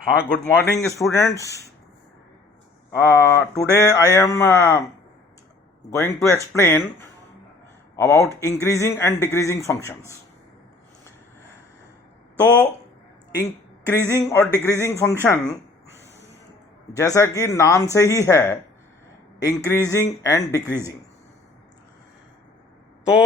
Good morning, students. Today I am going to explain about increasing and decreasing functions. तो increasing और decreasing function जैसा कि नाम से ही है, इंक्रीजिंग एंड डिक्रीजिंग। तो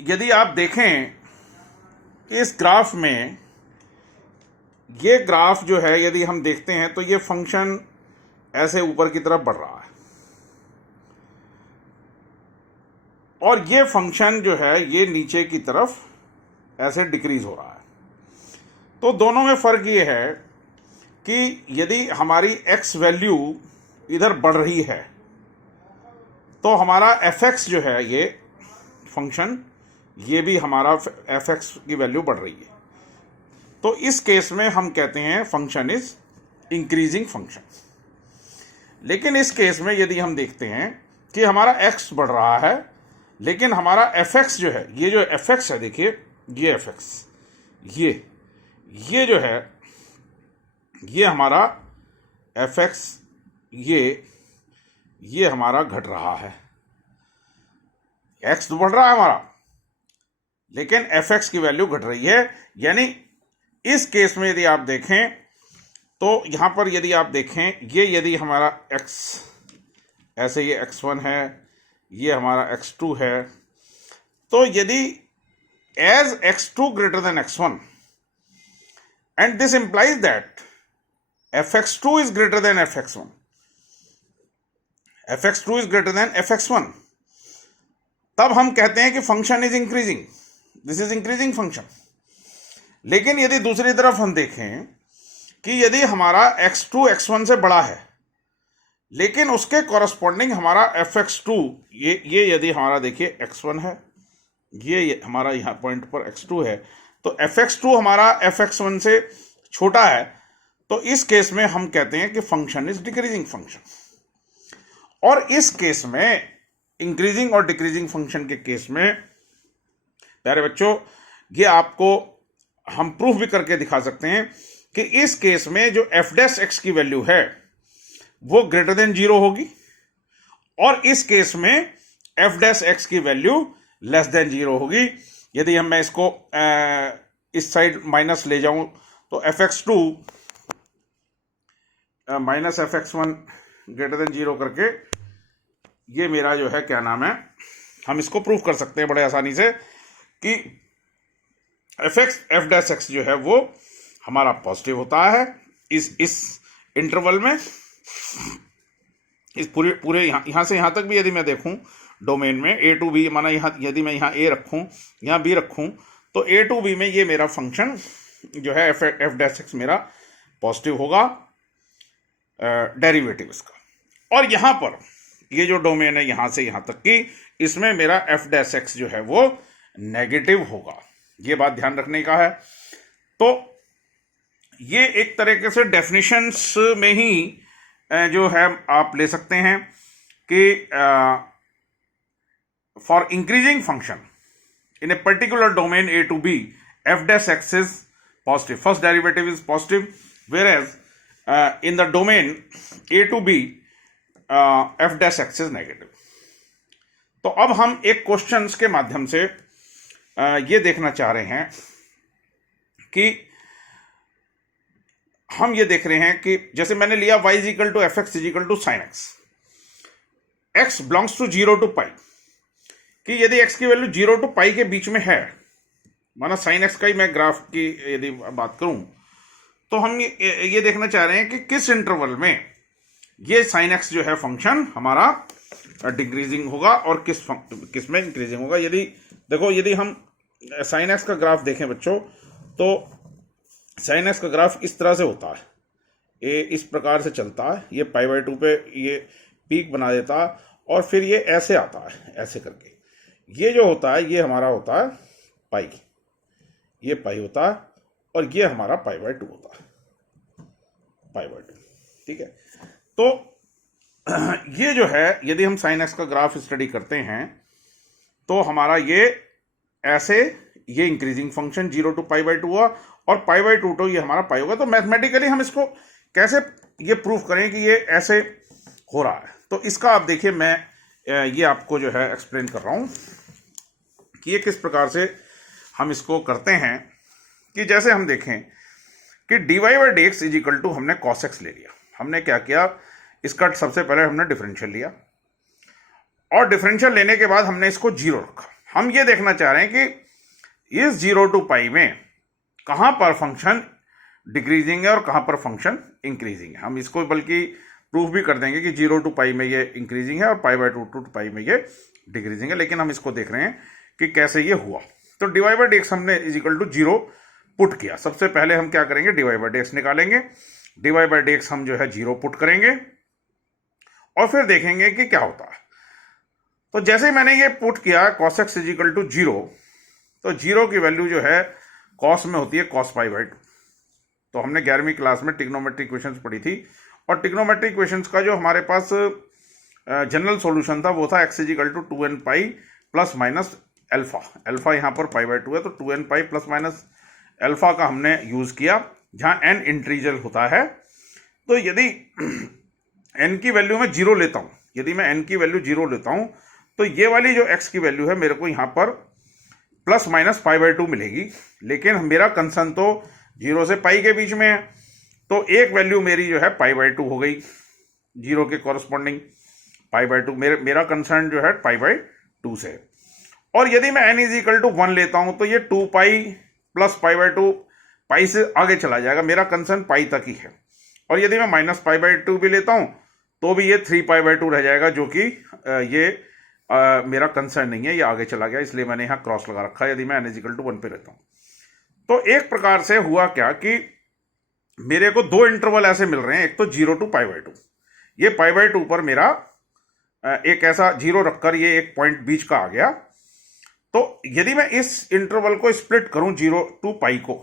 यदि आप देखें इस ग्राफ में, ये ग्राफ जो है यदि हम देखते हैं तो ये फंक्शन ऐसे ऊपर की तरफ बढ़ रहा है और ये फंक्शन जो है ये नीचे की तरफ ऐसे डिक्रीज हो रहा है। तो दोनों में फ़र्क ये है कि यदि हमारी x वैल्यू इधर बढ़ रही है तो हमारा fx जो है ये फंक्शन, ये भी हमारा fx की वैल्यू बढ़ रही है। तो इस केस में हम कहते हैं फंक्शन इज इंक्रीजिंग फंक्शन। लेकिन इस केस में यदि हम देखते हैं कि हमारा x बढ़ रहा है लेकिन हमारा fx जो है, ये जो fx है, देखिए ये fx, ये जो है ये हमारा fx, ये हमारा घट रहा है। x तो बढ़ रहा है हमारा लेकिन fx की वैल्यू घट रही है। यानी इस केस में यदि आप देखें तो यहां पर यदि आप देखें, ये यदि हमारा x ऐसे, ये x1 है, ये हमारा x2 है, तो यदि as x2 greater than x1 and this implies that fx2 is greater than fx1, fx2 is greater than fx1, तब हम कहते हैं कि function is increasing, this is increasing function. लेकिन यदि दूसरी तरफ हम देखें कि यदि हमारा x2 x1 से बड़ा है लेकिन उसके कॉरस्पॉन्डिंग हमारा fx2, ये यदि हमारा देखिए x1 है, ये हमारा यहाँ पॉइंट पर x2 है, तो fx2 हमारा fx1 से छोटा है, तो इस केस में हम कहते हैं कि फंक्शन इज डिक्रीजिंग फंक्शन। और इस केस में, इंक्रीजिंग और डिक्रीजिंग फंक्शन के केस में, प्यारे बच्चों, ये आपको हम प्रूफ भी करके दिखा सकते हैं कि इस केस में जो f डैश x की वैल्यू है वो ग्रेटर देन 0 होगी और इस केस में f डैश x की वैल्यू लेस देन 0 होगी। यदि मैं इसको इस साइड माइनस ले जाऊं तो fx2 minus fx1 greater than 0 करके ये मेरा जो है क्या नाम है, हम इसको प्रूफ कर सकते हैं बड़े आसानी से कि f डैश x जो है वो हमारा पॉजिटिव होता है इस इंटरवल में, इस पूरे यहां से यहां तक भी यदि मैं देखूं डोमेन में a टू b, माना यहाँ यदि मैं यहाँ a रखूं, यहाँ b रखूं, तो a टू b में ये मेरा फंक्शन जो है f डैश x मेरा पॉजिटिव होगा, डेरिवेटिव इसका। और यहां पर ये जो डोमेन है यहां से यहां तक की, इसमें मेरा f डैश x जो है वो नेगेटिव होगा। ये बात ध्यान रखने का है। तो ये एक तरीके से डेफिनेशंस में ही जो है आप ले सकते हैं कि for increasing function in a particular domain a to b, f dash x is positive, first derivative is positive, whereas in the domain a to b f dash x is negative। तो अब हम एक questions के माध्यम से ये देखना चाह रहे हैं कि हम ये देख रहे हैं कि जैसे मैंने लिया y is equal to fx is equal to sin x, x belongs to 0 to pi, कि यदि x की वैल्यू 0 to pi के बीच में है, माना sin x का ही मैं ग्राफ की यदि बात करूं, तो हम ये देखना चाह रहे हैं कि किस इंटरवल में ये sin x जो है फंक्शन हमारा डिक्रीजिंग होगा और किस में इंक्रीजिंग होगा। यदि देखो, यदि हम sin x का ग्राफ देखें बच्चों, तो sin x का ग्राफ इस तरह से होता है, ये इस प्रकार से चलता है, ये π/2 पे ये पीक बना देता है और फिर ये ऐसे आता है, ऐसे करके ये जो होता है ये हमारा होता है पाई, ये पाई होता है और ये हमारा π/2 होता है, π/2, ठीक है। तो ये जो है यदि हम sin x का ग्राफ स्टडी करते हैं तो हमारा ये ऐसे ये इंक्रीजिंग फंक्शन 0 to π/2 हुआ, और π/2 तो ये हमारा पाई होगा। तो मैथमेटिकली हम इसको कैसे ये प्रूफ करें कि ये ऐसे हो रहा है, तो इसका आप देखिए, मैं ये आपको जो है एक्सप्लेन कर रहा हूं कि ये किस प्रकार से हम इसको करते हैं। कि जैसे हम देखें कि dy/dx इज इक्वल टू, हमने cos x ले लिया। हमने क्या किया, इसका सबसे पहले हमने डिफरेंशियल लिया, और डिफरेंशियल लेने के बाद हमने इसको 0 रखा। हम ये देखना चाह रहे हैं कि इस 0 to π में कहां पर फंक्शन डिक्रीजिंग है और कहां पर फंक्शन इंक्रीजिंग है। हम इसको बल्कि प्रूफ भी कर देंगे कि 0 to π में ये इंक्रीजिंग है और π/2 to π में ये डिक्रीजिंग है, लेकिन हम इसको देख रहे हैं कि कैसे ये हुआ। तो dy/dx हमने इज इक्वल टू 0 पुट किया। सबसे पहले हम क्या करेंगे, dy/dx निकालेंगे। dy/dx हम जो है 0 पुट करेंगे और फिर देखेंगे कि क्या होता है। तो जैसे ही मैंने ये पुट किया cos x is equal to 0, तो 0 की वैल्यू जो है cos में होती है cos π/2। तो हमने 11वीं क्लास में ट्रिग्नोमेट्री इक्वेशंस पढ़ी थी, और ट्रिग्नोमेट्री इक्वेशंस का जो हमारे पास जनरल सॉल्यूशन था वो था x is equal to 2n pi plus minus alpha. Alpha यहाँ पर π/2 है, तो 2n pi plus minus alpha का हमने यूज किया, जहाँ n इंटीजर होता है। तो यदि n की वैल्यू में 0 लेता हूँ, यदि मैं n की वैल्यू 0 लेता हूँ, तो ये वाली जो x की वैल्यू है मेरे को यहाँ पर प्लस माइनस π/2 मिलेगी। लेकिन मेरा कंसर्न तो 0 से पाई के बीच में है, तो एक वैल्यू मेरी जो है π/2 हो गई, 0 के कॉरस्पॉन्डिंग π/2। मेरा कंसर्न जो है π/2 से। और यदि मैं n इज इक्वल टू 1 लेता हूं, तो ये 2 पाई प्लस π/2 पाई से आगे चला जाएगा, मेरा कंसर्न पाई तक ही है। और यदि मैं माइनस π/2 भी लेता हूं, तो भी ये 3 π/2 रह जाएगा, जो कि ये मेरा कंसर्न नहीं है, ये आगे चला गया, इसलिए मैंने यहाँ क्रॉस लगा रखा है यदि मैं n इज इक्वल टू 1 पे रहता हूं। तो एक प्रकार से हुआ क्या कि मेरे को दो इंटरवल ऐसे मिल रहे हैं, एक तो 0 to π/2। ये π/2 पर मेरा एक ऐसा 0 रखकर ये एक पॉइंट बीच का आ गया। तो यदि मैं इस इंटरवल को स्प्लिट करूं 0 to π को,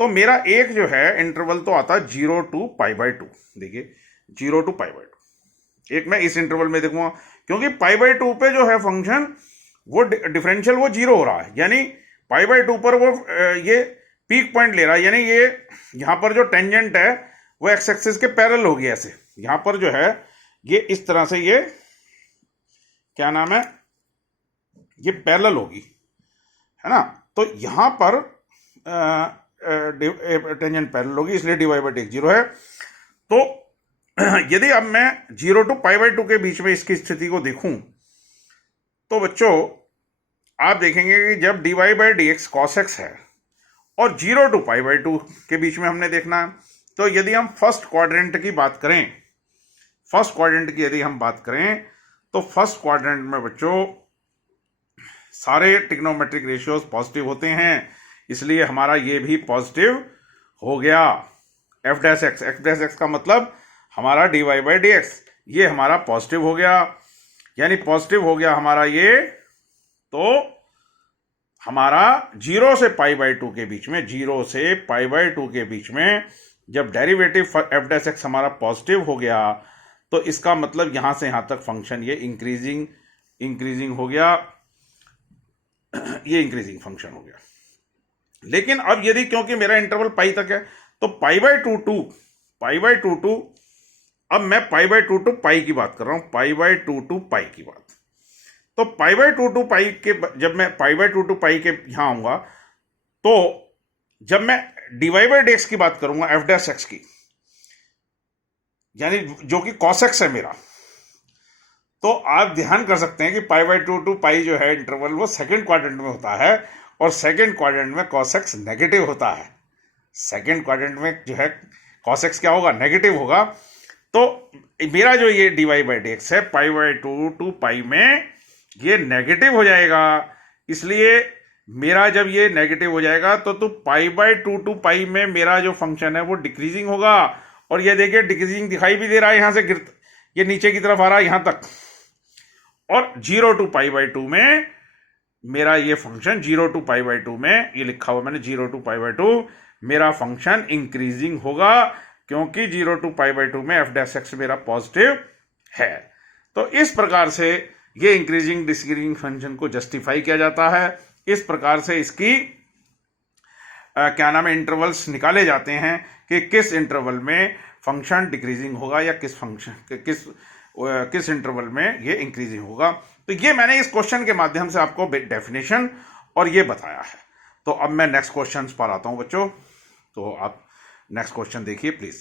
तो मेरा एक जो है इंटरवल तो आता है 0 to π/2। देखिए 0 to π/2, एक मैं इस इंटरवल में देखूंगा, क्योंकि π/2 पे जो है फंक्शन वो डिफरेंशियल वो 0 हो रहा है, यानी π/2 पर वो ये पीक पॉइंट ले रहा है, यानी ये यहां पर जो टेंजेंट है वो एक्स एक्सिस के पैरेलल होगी। ऐसे यहां पर जो है ये इस तरह से, ये क्या नाम है, ये पैरेलल होगी, है ना। तो यहां पर टेंजेंट पैरेलल होगी, इसलिए dy/dx 0 है। तो यदि अब मैं 0 to π/2 के बीच में इसकी स्थिति को देखूं, तो बच्चों आप देखेंगे कि जब dy/dx cos x है और 0 to π/2 के बीच में हमने देखना है, तो यदि हम फर्स्ट क्वाड्रेंट की बात करें, फर्स्ट क्वाड्रेंट की यदि हम बात करें, तो फर्स्ट क्वाड्रेंट में बच्चों सारे ट्रिग्नोमेट्रिक रेशियोज पॉजिटिव होते हैं, इसलिए हमारा ये भी पॉजिटिव हो गया। f'(x) का मतलब हमारा dy/dx ये हमारा पॉजिटिव हो गया, यानी पॉजिटिव हो गया हमारा ये। तो हमारा 0 से π/2 के बीच में, 0 से π/2 के बीच में जब डेरिवेटिव f'(x) हमारा पॉजिटिव हो गया, तो इसका मतलब यहां से यहां तक फंक्शन ये इंक्रीजिंग हो गया, ये इंक्रीजिंग फंक्शन हो गया। लेकिन अब यदि, क्योंकि मेरा इंटरवल पाई तक है, तो π/2 to अब मैं π/2 to पाई की बात कर रहा हूं, π/2 to पाई की बात। तो π/2 to पाई के, जब मैं π/2 to पाई के यहां आऊंगा, तो जब मैं dy/dx की बात करूंगा f'(x) की, यानी जो कि cos x है मेरा, तो आप ध्यान कर सकते हैं कि π/2 to पाई जो है इंटरवल वो सेकंड क्वाड्रेंट में होता है, और सेकंड क्वाड्रेंट में cos x नेगेटिव होता है। सेकंड क्वाड्रेंट में जो है cos x क्या होगा, नेगेटिव होगा। तो मेरा जो ये dy/dx है π/2 to पाई में ये नेगेटिव हो जाएगा, इसलिए मेरा जब ये नेगेटिव हो जाएगा तो π/2 to पाई में मेरा जो फंक्शन है वो डिक्रीजिंग होगा। और ये देखिए डिक्रीजिंग दिखाई भी दे रहा है, यहां से ये नीचे की तरफ आ रहा है यहां तक। और 0 to π/2 में मेरा ये फंक्शन 0 to π/2 में ये लिखा हुआ मैंने 0 to π/2 मेरा फंक्शन इंक्रीजिंग होगा, क्योंकि 0 to π/2 में f'(x) मेरा पॉजिटिव है। तो इस प्रकार से ये इंक्रीजिंग डिक्रीजिंग फंक्शन को जस्टिफाई किया जाता है, इस प्रकार से इसकी क्या नाम है इंटरवल्स निकाले जाते हैं कि किस इंटरवल में फंक्शन डिक्रीजिंग होगा या किस इंटरवल में ये इंक्रीजिंग होगा। तो ये मैंने इस क्वेश्चन के माध्यम से आपको डेफिनेशन और ये बताया है। तो अब मैं नेक्स्ट क्वेश्चन पर आता हूं बच्चों। तो आप नेक्स्ट क्वेश्चन देखिए प्लीज।